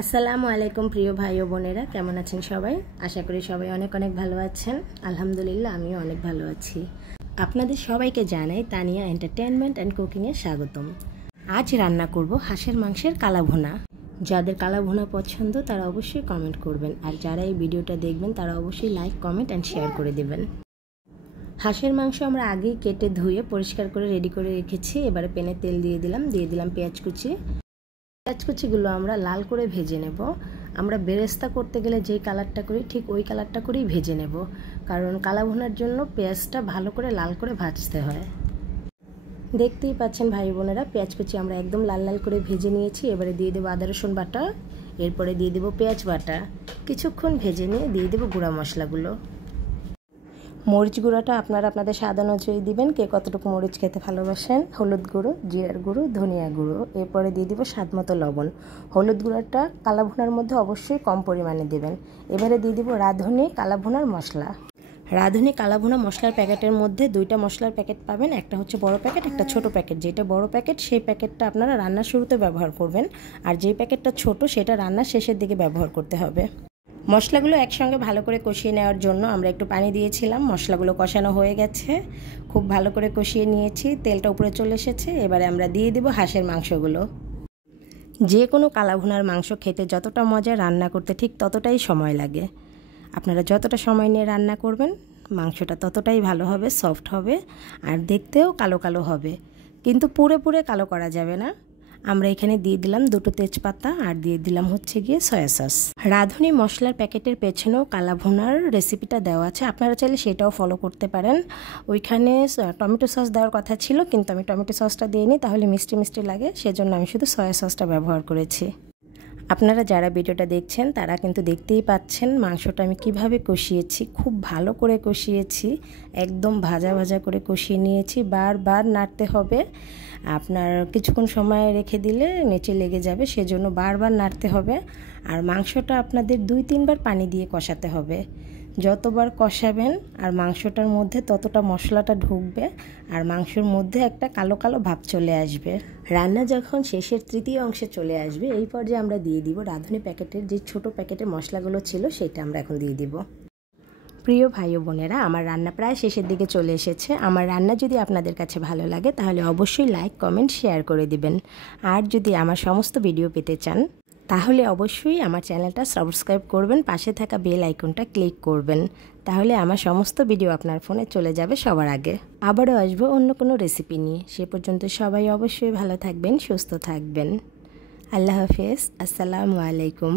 আসসালামু আলাইকুম প্রিয় ভাই ও বোনেরা, কেমন আছেন সবাই? আশা করি সবাই অনেক অনেক ভালো আছেন। আলহামদুলিল্লাহ, আমিও অনেক ভালো আছি। আপনাদের সবাইকে জানাই তানিয়া এন্টারটেইনমেন্ট অ্যান্ড কুকিংয়ে স্বাগতম। আজ রান্না করব হাঁসের মাংসের কালাভুনা। যাদের কালাভুনা পছন্দ তারা অবশ্যই কমেন্ট করবেন, আর যারা এই ভিডিওটা দেখবেন তারা অবশ্যই লাইক, কমেন্ট অ্যান্ড শেয়ার করে দেবেন। হাঁসের মাংস আমরা আগেই কেটে ধুয়ে পরিষ্কার করে রেডি করে রেখেছি। এবারে প্যানে তেল দিয়ে দিলাম পেঁয়াজ কুচিগুলো আমরা লাল করে ভেজে নেব। আমরা বেরেস্তা করতে গেলে যেই কালারটা করি ঠিক ওই কালারটা করেই ভেজে নেব, কারণ কালা ভুনার জন্য পেঁয়াজটা ভালো করে লাল করে ভাজতে হয়। দেখতেই পাচ্ছেন ভাই বোনেরা, পেঁয়াজ কুচি আমরা একদম লাল লাল করে ভেজে নিয়েছি। এবারে দিয়ে দেবো আদা রসুন বাটা, এরপরে দিয়ে দেবো পেঁয়াজ বাটা। কিছুক্ষণ ভেজে নিয়ে দিয়ে দেবো গুঁড়া মশলাগুলো। মরিচ গুঁড়োটা আপনারা আপনাদের স্বাদ অনুযায়ী দিবেন, কে কতটুকু মরিচ খেতে ভালোবাসেন। হলুদ গুঁড়ো, জিরার গুঁড়ো, ধনিয়া গুঁড়ো, এরপরে দিয়ে দিব স্বাদ মতো লবণ। হলুদ গুঁড়োটা কালা ভুনার মধ্যে অবশ্যই কম পরিমাণে দেবেন। এবারে দিয়ে দিব রাঁধুনি কালা ভুনার মশলা। রাঁধুনি কালা ভুনা মশলার প্যাকেটের মধ্যে দুইটা মশলার প্যাকেট পাবেন, একটা হচ্ছে বড় প্যাকেট, একটা ছোট প্যাকেট। যেটা বড় প্যাকেট সেই প্যাকেটটা আপনারা রান্নার শুরুতে ব্যবহার করবেন, আর যেই প্যাকেটটা ছোট সেটা রান্নার শেষের দিকে ব্যবহার করতে হবে। মশলাগুলো একসঙ্গে ভালো করে কষিয়ে নেওয়ার জন্য আমরা একটু পানি দিয়েছিলাম। মশলাগুলো কষানো হয়ে গেছে, খুব ভালো করে কষিয়ে নিয়েছি, তেলটা উপরে চলে এসেছে। এবারে আমরা দিয়ে দেব হাঁসের মাংসগুলো। যে কোনো কালাভুনার মাংস খেতে যতটা মজা, রান্না করতে ঠিক ততটাই সময় লাগে। আপনারা যতটা সময় নিয়ে রান্না করবেন মাংসটা ততটাই ভালো হবে, সফট হবে, আর দেখতেও কালো কালো হবে, কিন্তু পুরো কালো করা যাবে না। আমরা এখানে দিয়ে দিলাম দুটো তেজপাতা, আর দিয়ে দিলাম হচ্ছে গিয়ে সয়া সস। রাঁধুনি মশলার প্যাকেটের পেছনেও কালাভুনার রেসিপিটা দেওয়া আছে, আপনারা চাইলে সেটাও ফলো করতে পারেন। ওইখানে টমেটো সস দেওয়ার কথা ছিল, কিন্তু আমি টমেটো সসটা দিইনি, তাহলে মিষ্টি মিষ্টি লাগে, সেজন্য আমি শুধু সয়া সসটা ব্যবহার করেছি। আপনারা যারা ভিডিওটা দেখছেন তারা কিন্তু দেখতেই পাচ্ছেন মাংসটা আমি কিভাবে কষিয়েছি। খুব ভালো করে কষিয়েছি, একদম ভাজা ভাজা করে কষিয়ে নিয়েছি। বারবার নাড়তে হবে, আপনার কিছুক্ষণ সময় রেখে দিলে নিচে লেগে যাবে, সেজন্য বারবার নাড়তে হবে। আর মাংসটা আপনাদের 2-3 বার পানি দিয়ে কষাতে হবে। যতবার কষাবেন আর মাংসটার মধ্যে ততটা মশলাটা ঢুকবে, আর মাংসের মধ্যে একটা কালো কালো ভাব চলে আসবে। রান্না যখন শেষের তৃতীয় অংশে চলে আসবে, এই পর্যায়ে আমরা দিয়ে দিব রাঁধুনি প্যাকেটের যে ছোট প্যাকেটের মশলাগুলো ছিল সেটা আমরা এখন দিয়ে দিব। প্রিয় ভাই ও বোনেরা, আমার রান্না প্রায় শেষের দিকে চলে এসেছে। আমার রান্না যদি আপনাদের কাছে ভালো লাগে তাহলে অবশ্যই লাইক, কমেন্ট, শেয়ার করে দিবেন। আর যদি আমার সমস্ত ভিডিও পেতে চান তাহলে অবশ্যই আমার চ্যানেলটা সাবস্ক্রাইব করবেন, পাশে থাকা বেল আইকনটা ক্লিক করবেন, তাহলে আমার সমস্ত ভিডিও আপনার ফোনে চলে যাবে সবার আগে। আবারও আসবো অন্য কোনো রেসিপি নিয়ে। সে পর্যন্ত সবাই অবশ্যই ভালো থাকবেন, সুস্থ থাকবেন। আল্লাহ হাফেজ, আসসালামু আলাইকুম।